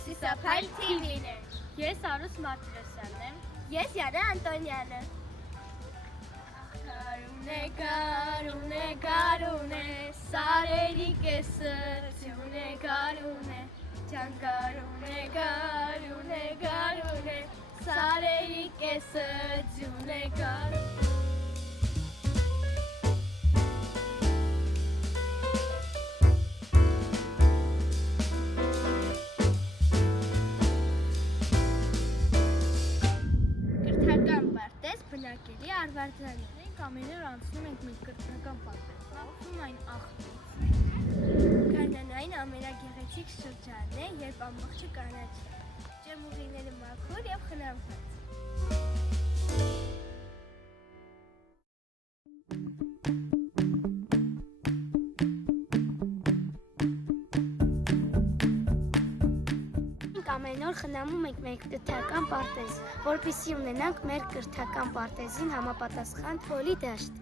Հյուսիսափայլ TV-ն է։ Ես Արուս Մարտիրոսյանն եմ։ Ես Յանը Անտոնյանը։ Գարուն է, սարերի կեսը ձյուն է գարուն է, ջան գարուն է, սարերի կեսը ձյուն է գարուն։ Կրթական պարտեզ բնակելի արվարձաններ։ Ամեն օր անցնում ենք մեր կրթական պարտեզն, ապրում այն աղբից։ Գարնանային ամենագեղեցիկ շրջանն է, երբ ամբողջը կանաչ է, ջերմուղիները մաքուր և խնամված։ Ամեն օր խնամում ենք մեր կրթական պարտեզ, որպեսզի ունենանք մեր կրթական պարտեզին համապատասխան փոլի դաշտ։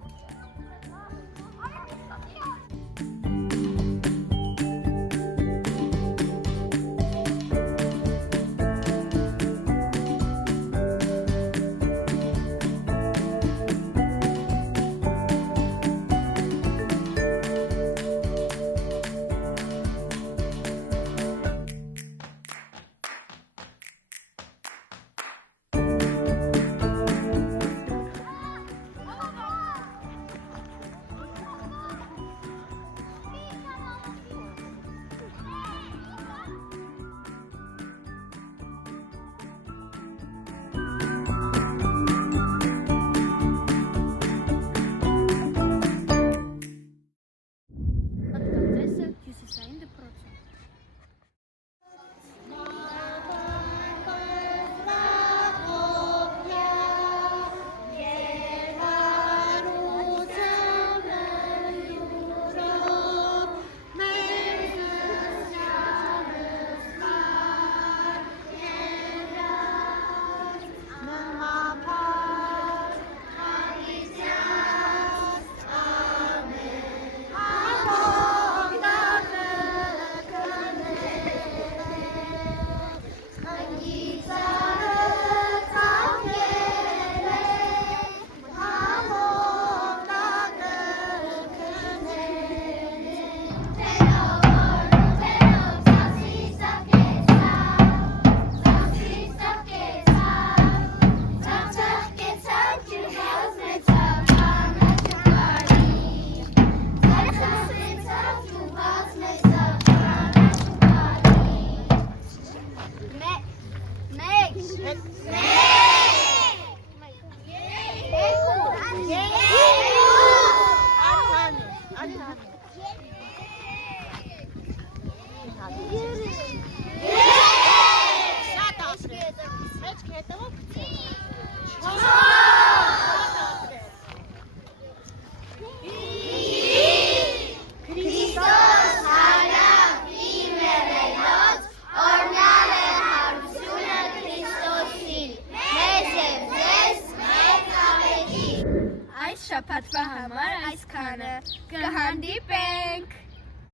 Շաբաթվա համար այսքանը, կհանդիպենք։